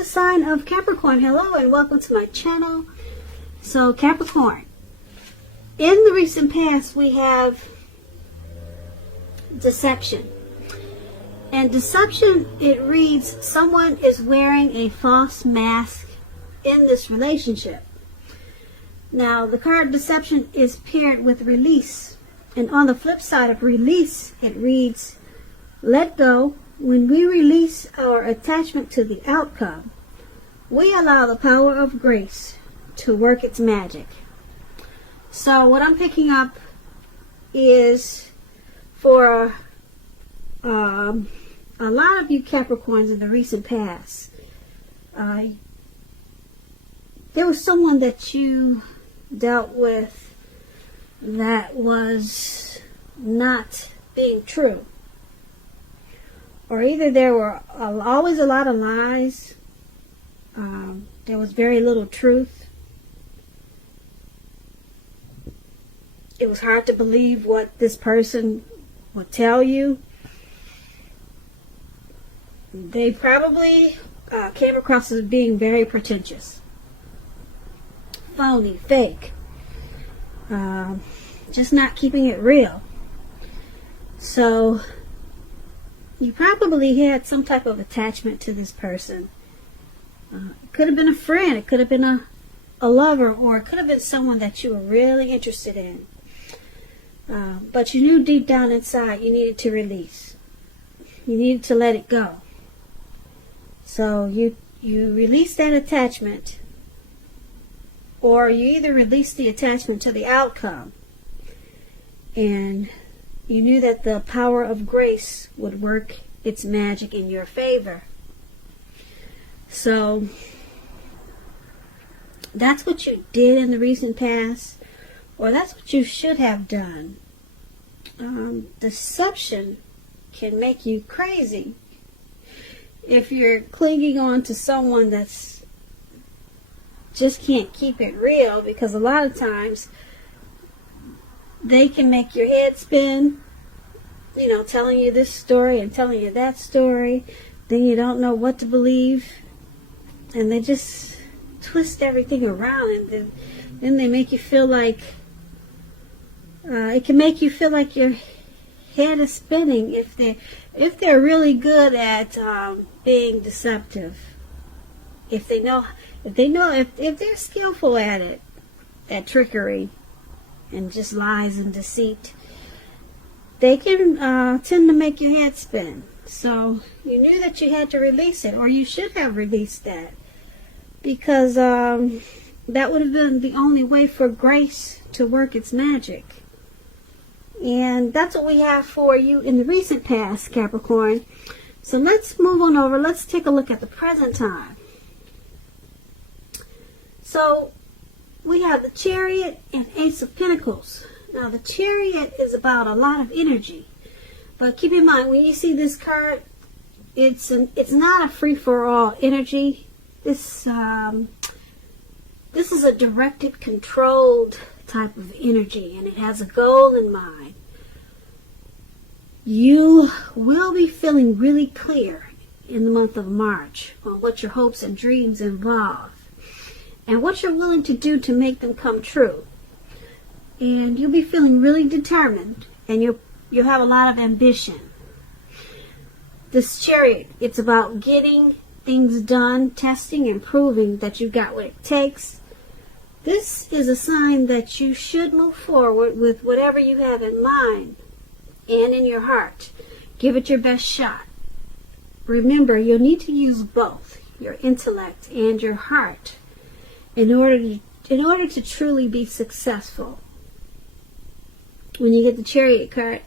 the sign of Capricorn. Hello and welcome to my channel. So Capricorn, in the recent past we have deception. And deception, it reads, someone is wearing a false mask in this relationship. Now the card deception is paired with release. And on the flip side of release, it reads, let go. When we release our attachment to the outcome, we allow the power of grace to work its magic. So what I'm picking up is for a lot of you Capricorns in the recent past, there was someone that you dealt with that was not being true. Or either there were always a lot of lies, there was very little truth. It was hard to believe what this person would tell you. They probably came across as being very pretentious, phony, fake, just not keeping it real. So you probably had some type of attachment to this person. It could have been a friend, it could have been a lover, or it could have been someone that you were really interested in. But you knew deep down inside you needed to release. You needed to let it go. So you released that attachment, or you either released the attachment to the outcome, and you knew that the power of grace would work its magic in your favor. So that's what you did in the recent past, or that's what you should have done. Deception can make you crazy if you're clinging on to someone that's just can't keep it real, because a lot of times they can make your head spin, you know, telling you this story and telling you that story. Then you don't know what to believe, and they just twist everything around, and then they make you feel like it can make you feel like your head is spinning if they're really good at being deceptive. If they're skillful at it, at trickery and just lies and deceit, they can tend to make your head spin. So you knew that you had to release it, or you should have released that, because that would have been the only way for grace to work its magic. And that's what we have for you in the recent past, Capricorn. So let's move on over. Let's take a look at the present time. So we have the Chariot and Ace of Pentacles. Now the Chariot is about a lot of energy, but keep in mind when you see this card, it's not a free-for-all energy. This is a directed, controlled type of energy, and it has a goal in mind. You will be feeling really clear in the month of March on what your hopes and dreams involve, and what you're willing to do to make them come true. And you'll be feeling really determined, and you'll have a lot of ambition. This Chariot, it's about getting things done, testing and proving that you've got what it takes. This is a sign that you should move forward with whatever you have in mind and in your heart. Give it your best shot. Remember, you'll need to use both your intellect and your heart in order to truly be successful. When you get the Chariot card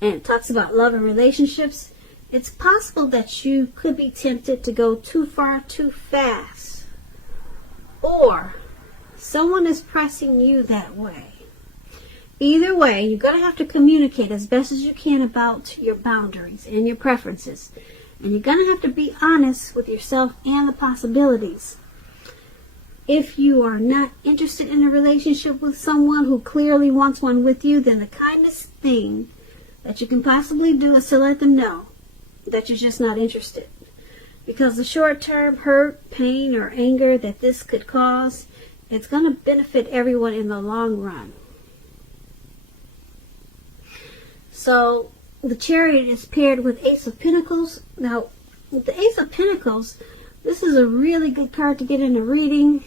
and it talks about love and relationships, it's possible that you could be tempted to go too far too fast, or someone is pressing you that way. Either way, you're going to have to communicate as best as you can about your boundaries and your preferences, and you're going to have to be honest with yourself and the possibilities. If you are not interested in a relationship with someone who clearly wants one with you, then the kindest thing that you can possibly do is to let them know that you're just not interested. because the short-term hurt, pain, or anger that this could cause, it's going to benefit everyone in the long run. So the Chariot is paired with Ace of Pentacles. Now, with the Ace of Pentacles, this is a really good card to get in a reading.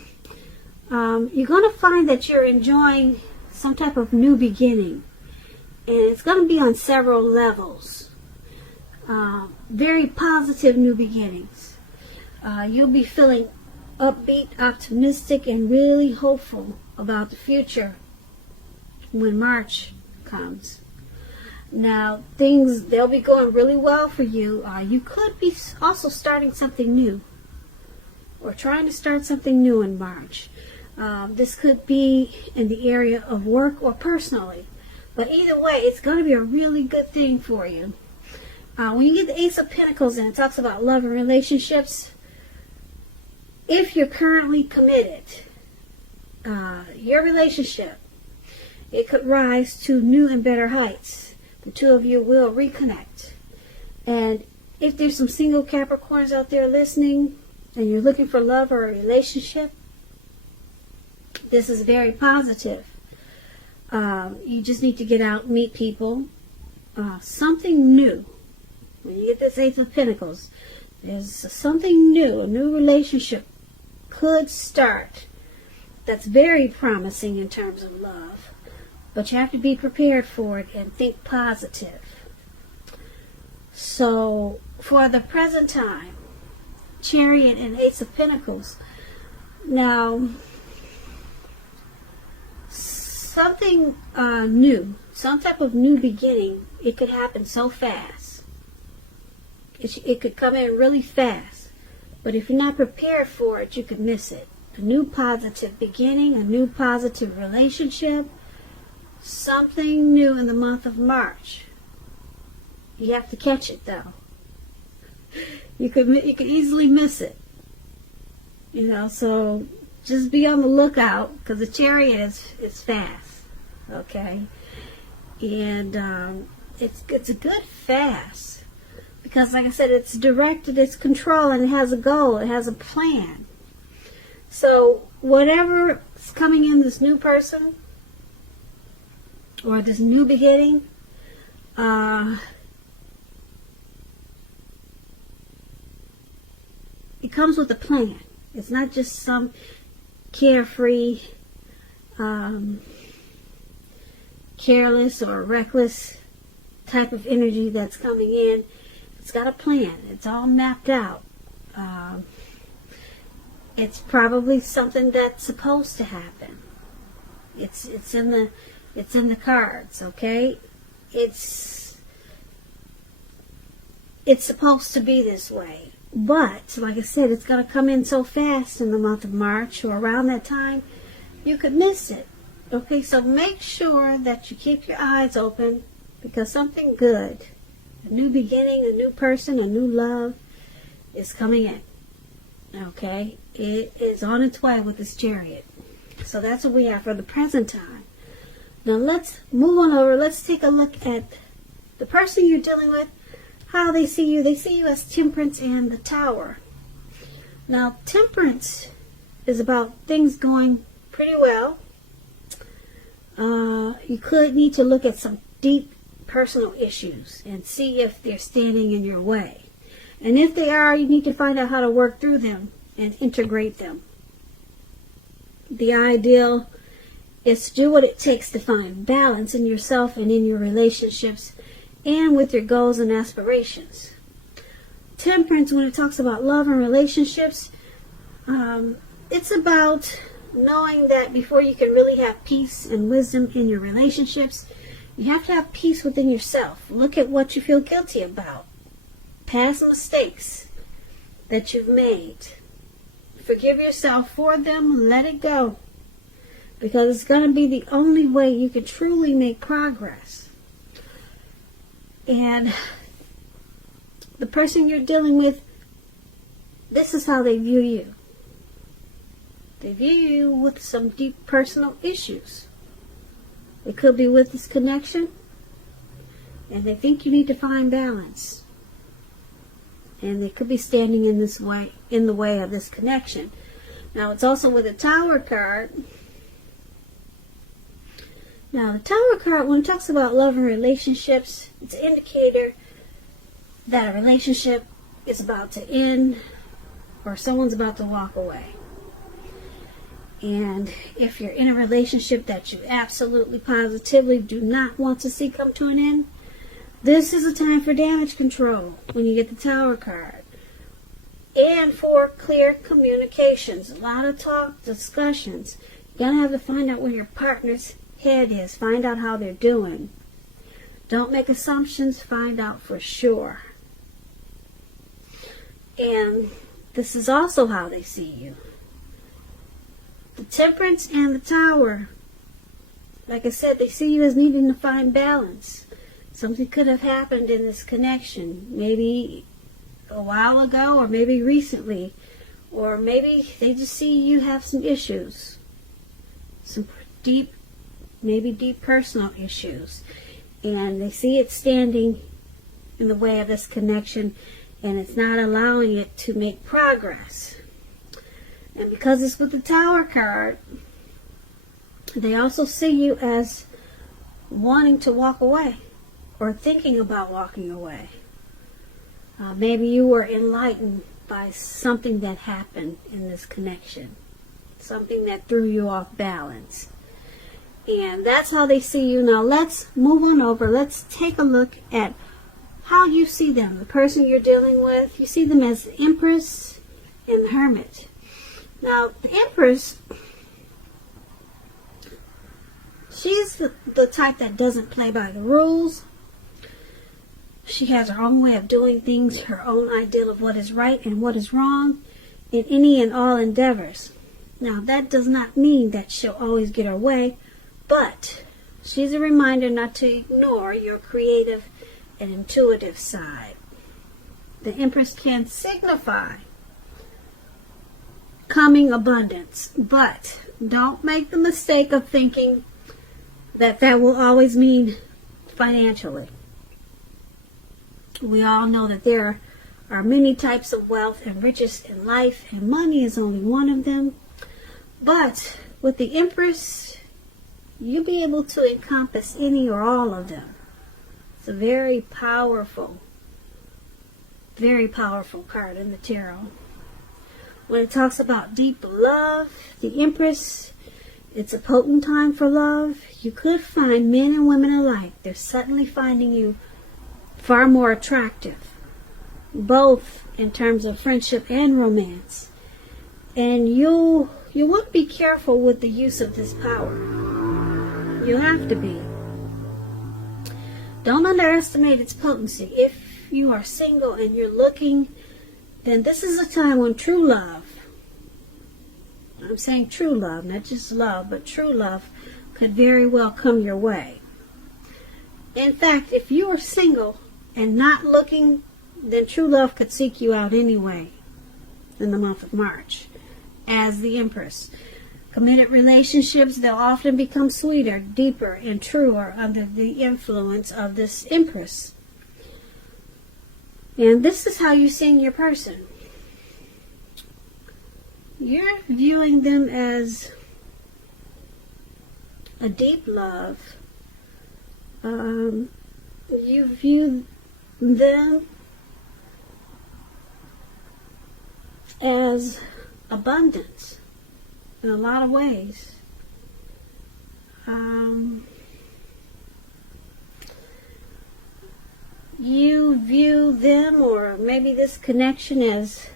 You're going to find that you're enjoying some type of new beginning. And it's going to be on several levels. Very positive new beginnings. You'll be feeling upbeat, optimistic, and really hopeful about the future when March comes. Now, they'll be going really well for you. You could be also starting something new, or trying to start something new in March. This could be in the area of work or personally. But either way, it's going to be a really good thing for you. When you get the Ace of Pentacles and it talks about love and relationships, if you're currently committed, your relationship, it could rise to new and better heights. The two of you will reconnect. And if there's some single Capricorns out there listening and you're looking for love or a relationship, this is very positive. You just need to get out and meet people. Something new. When you get this Ace of Pentacles, there's something new. A new relationship could start that's very promising in terms of love. But you have to be prepared for it and think positive. So, for the present time, Chariot and Ace of Pentacles. Now, something new, some type of new beginning, it could happen so fast. It could come in really fast. But if you're not prepared for it, you could miss it. A new positive beginning, a new positive relationship, something new in the month of March. You have to catch it, though. You could easily miss it. So just be on the lookout, because the Chariot is fast. Okay? And it's a good fast. Because, like I said, it's directed, it's controlled, and it has a goal, it has a plan. So whatever is coming in, this new person, or this new beginning, it comes with a plan. It's not just some carefree, careless or reckless type of energy that's coming in. It's got a plan. It's all mapped out. It's probably something that's supposed to happen. It's in the cards, okay? It's supposed to be this way. But, like I said, it's going to come in so fast in the month of March, or around that time, you could miss it. Okay, so make sure that you keep your eyes open, because something good, a new beginning, a new person, a new love is coming in. Okay, it is on its way with this Chariot. So that's what we have for the present time. Now let's move on over. Let's take a look at the person you're dealing with, how they see you. They see you as Temperance and the Tower. Now, Temperance is about things going pretty well. You could need to look at some deep personal issues and see if they're standing in your way. And if they are, you need to find out how to work through them and integrate them. The ideal is to do what it takes to find balance in yourself and in your relationships and with your goals and aspirations. Temperance, when it talks about love and relationships, it's about knowing that before you can really have peace and wisdom in your relationships, you have to have peace within yourself. Look at what you feel guilty about. Past mistakes that you've made. Forgive yourself for them. Let it go. Because it's going to be the only way you can truly make progress. And the person you're dealing with, this is how they view you. They view you with some deep personal issues. It could be with this connection, and they think you need to find balance. and they could be standing in the way of this connection. Now it's also with a Tower card. Now the Tower card, when it talks about love and relationships, it's an indicator that a relationship is about to end or someone's about to walk away. And if you're in a relationship that you absolutely positively do not want to see come to an end, this is a time for damage control when you get the Tower card. And for clear communications. A lot of talk, discussions. You're going to have to find out where your partner's head is. Find out how they're doing. Don't make assumptions. Find out for sure. And this is also how they see you. The Temperance and the Tower. Like I said, they see you as needing to find balance. Something could have happened in this connection. Maybe a while ago, or maybe recently. Or maybe they just see you have some issues. Some deep personal issues. And they see it standing in the way of this connection, and it's not allowing it to make progress. And because it's with the Tower card, they also see you as wanting to walk away or thinking about walking away. Maybe you were enlightened by something that happened in this connection, something that threw you off balance. And that's how they see you. Now let's move on over. Let's take a look at how you see them, the person you're dealing with. You see them as the Empress and the Hermit. Now, the Empress, she's the type that doesn't play by the rules. She has her own way of doing things, her own ideal of what is right and what is wrong in any and all endeavors. Now, that does not mean that she'll always get her way, but she's a reminder not to ignore your creative and intuitive side. The Empress can signify coming abundance, but don't make the mistake of thinking that will always mean financially. We all know that there are many types of wealth and riches in life, and money is only one of them. But with the Empress, you'll be able to encompass any or all of them. It's a very powerful card in the tarot. When it talks about deep love, the Empress, it's a potent time for love. You could find men and women alike. They're suddenly finding you far more attractive, both in terms of friendship and romance. And you want to be careful with the use of this power. You have to be. Don't underestimate its potency. If you are single and you're looking, then this is a time when true love, I'm saying true love, not just love, but true love could very well come your way. In fact, if you are single and not looking, then true love could seek you out anyway in the month of March as the Empress. Committed relationships, they'll often become sweeter, deeper, and truer under the influence of this Empress. And this is how you're seeing your person. You're viewing them as a deep love. You view them as abundance in a lot of ways. You view them, or maybe this connection, as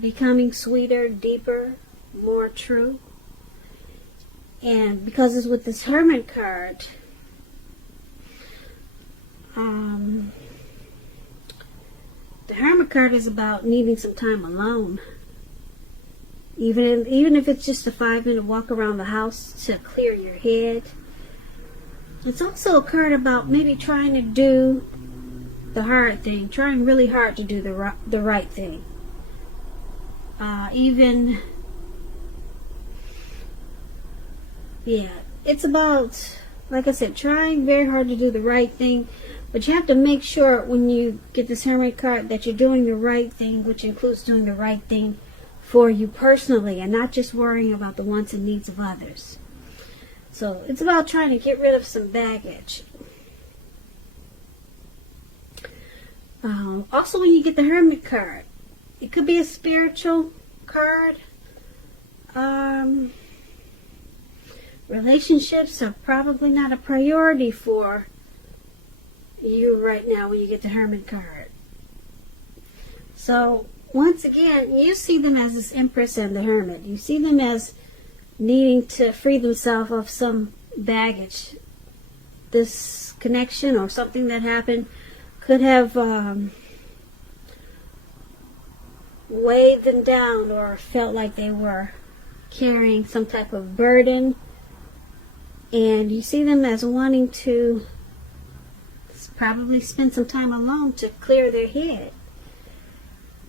becoming sweeter, deeper, more true. And because it's with this Hermit card, the Hermit card is about needing some time alone. Even if it's just a 5-minute walk around the house to clear your head. It's also a card about maybe trying to do the hard thing, trying really hard to do the right thing. It's about, like I said, trying very hard to do the right thing, But you have to make sure when you get this Hermit card that you're doing the right thing, which includes doing the right thing for you personally and not just worrying about the wants and needs of others. So it's about trying to get rid of some baggage. Also, when you get the Hermit card, it could be a spiritual card. Relationships are probably not a priority for you right now when you get the Hermit card. So once again, you see them as this Empress and the Hermit. You see them as needing to free themselves of some baggage. This connection or something that happened could have weighed them down or felt like they were carrying some type of burden. And you see them as wanting to probably spend some time alone to clear their head.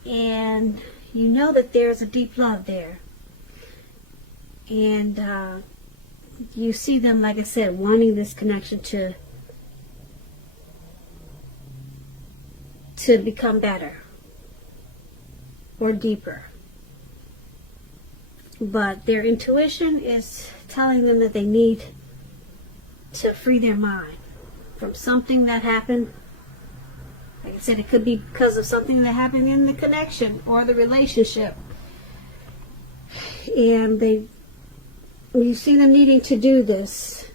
And you know that there's a deep love there. And you see them, like I said, wanting this connection to become better or deeper. But their intuition is telling them that they need to free their mind from something that happened. Like I said, it could be because of something that happened in the connection or the relationship. And you see them needing to do this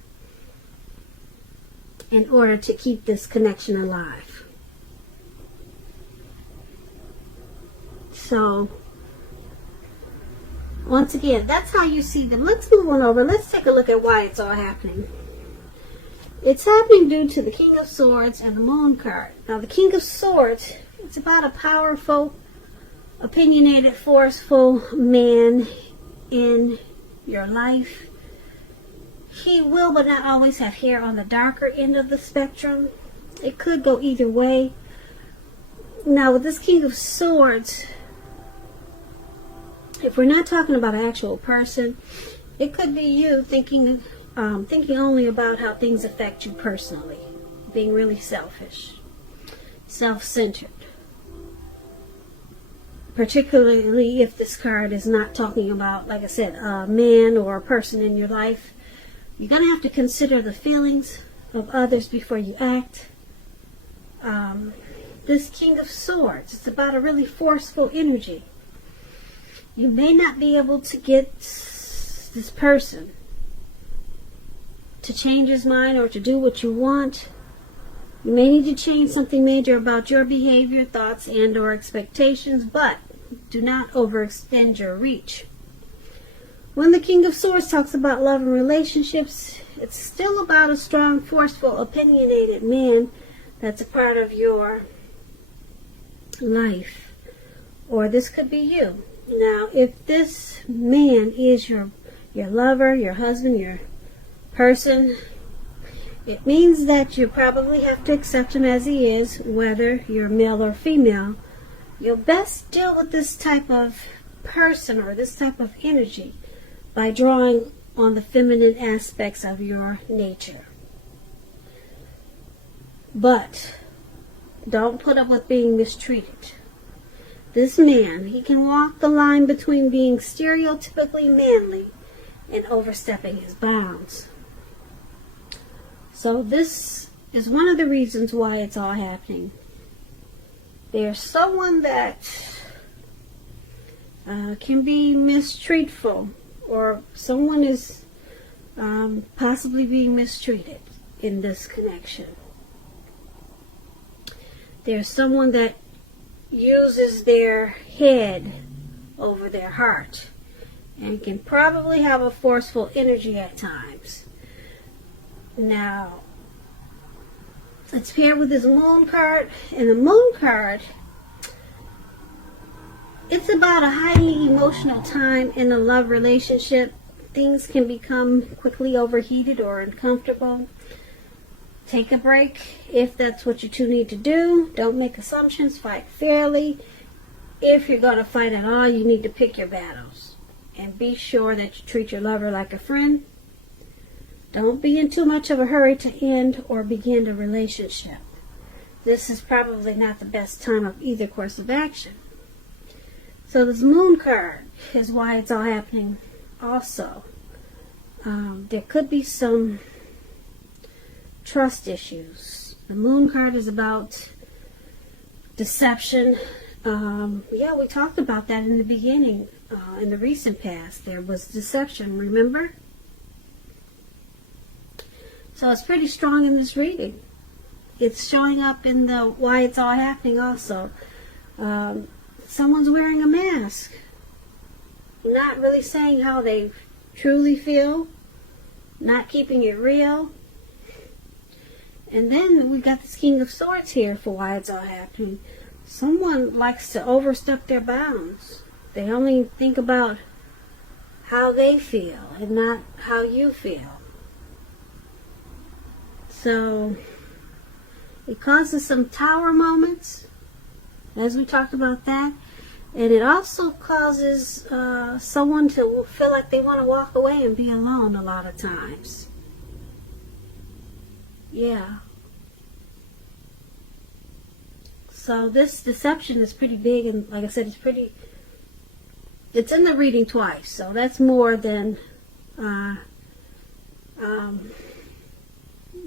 in order to keep this connection alive. So, once again, that's how you see them. Let's move on over. Let's take a look at why it's all happening. It's happening due to the King of Swords and the Moon card. Now, the King of Swords, it's about a powerful, opinionated, forceful man in your life. He will, but not always, have hair on the darker end of the spectrum. It could go either way. Now, with this King of Swords, if we're not talking about an actual person, it could be you thinking only about how things affect you personally, being really selfish, self-centered. Particularly if this card is not talking about, like I said, a man or a person in your life. You're going to have to consider the feelings of others before you act. This King of Swords, it's about a really forceful energy. You may not be able to get this person to change his mind or to do what you want. You may need to change something major about your behavior, thoughts, and or expectations, but do not overextend your reach. When the King of Swords talks about love and relationships, it's still about a strong, forceful, opinionated man that's a part of your life. Or this could be you. Now, if this man is your lover, your husband, your person, it means that you probably have to accept him as he is, whether you're male or female. You'll best deal with this type of person or this type of energy by drawing on the feminine aspects of your nature. But don't put up with being mistreated. This man, he can walk the line between being stereotypically manly and overstepping his bounds. So this is one of the reasons why it's all happening. There's someone that can be mistreatful, or someone is possibly being mistreated in this connection. There's someone that uses their head over their heart and can probably have a forceful energy at times. Now, let's pair with this Moon card. And the Moon card, it's about a highly emotional time in a love relationship. Things can become quickly overheated or uncomfortable. Take a break if that's what you two need to do. Don't make assumptions. Fight fairly. If you're going to fight at all, you need to pick your battles. And be sure that you treat your lover like a friend. Don't be in too much of a hurry to end or begin a relationship. this is probably not the best time of either course of action. So this moon card is why it's all happening also. There could be some trust issues. The moon card is about deception. Yeah, we talked about that in the beginning. In the recent past, there was deception, remember? So it's pretty strong in this reading. It's showing up in the why it's all happening also. Someone's wearing a mask, not really saying how they truly feel, not keeping it real. And then we got this King of Swords here for why it's all happening. Someone likes to overstep their bounds. They only think about how they feel and not how you feel. So it causes some tower moments, as we talked about that. And it also causes someone to feel like they want to walk away and be alone a lot of times. Yeah. So this deception is pretty big, and like I said, it's in the reading twice, so that's more than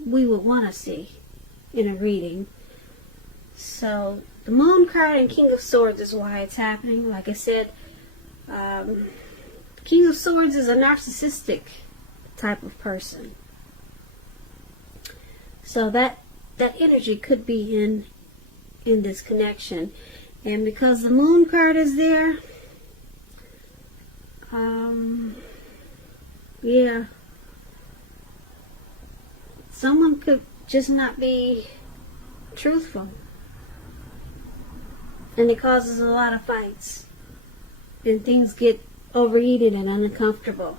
we would want to see in a reading. So the Moon card and King of Swords is why it's happening. Like I said, King of Swords is a narcissistic type of person. So that energy could be in this connection. And because the Moon card is there, yeah, someone could just not be truthful, and it causes a lot of fights, and things get overheated and uncomfortable.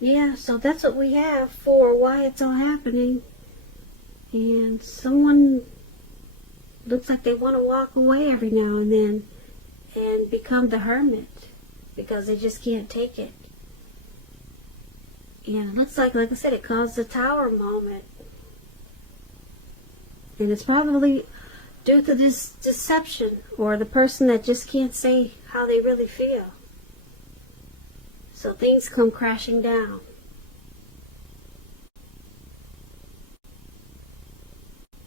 Yeah, so that's what we have for why it's all happening. And someone looks like they want to walk away every now and then and become the hermit because they just can't take it. And it looks like I said, it caused a tower moment. And it's probably due to this deception, or the person that just can't say how they really feel. So things come crashing down.